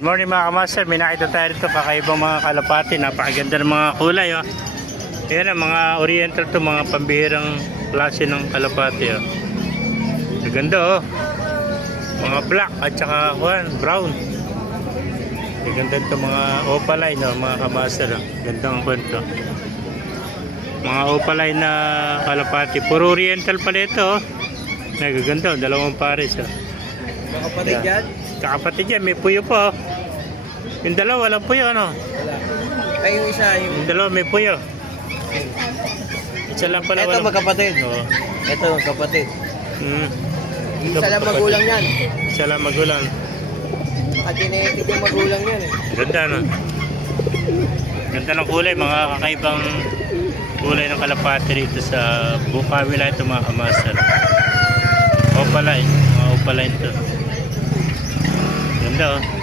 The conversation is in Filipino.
Good morning mga kamaster, may nakita tayo rito kakaibang mga kalapati, napakaganda ng mga kulay oh. Yan ang mga oriental to, mga pambihirang klase ng kalapati oh. Maganda oh, mga black at saka brown. Maganda to mga opaline oh, mga kamaster oh. Gandang kwento. Mga opaline na kalapati, puro oriental pala ito oh. Nagaganda oh, dalawang pares oh. Mga kapatid yan? Kakapatid yan, may puyo po. Yung dalawa, walang puyo, ano? Wala. Ay, yung isa, Yung dalawa, may puyo. Isa lang pala. Ito walang... magkapatid. Oo. Ito magkapatid. Ito, Isa lang magulang yan. Isa lang magulang. At genetic yung magulang yan eh. Ganda, no? Ganda ng kulay, mga kakaibang kulay ng kalapati rito sa Bukawila ito mga kamaster. Opaline, mga opaline to. Ganda, oh.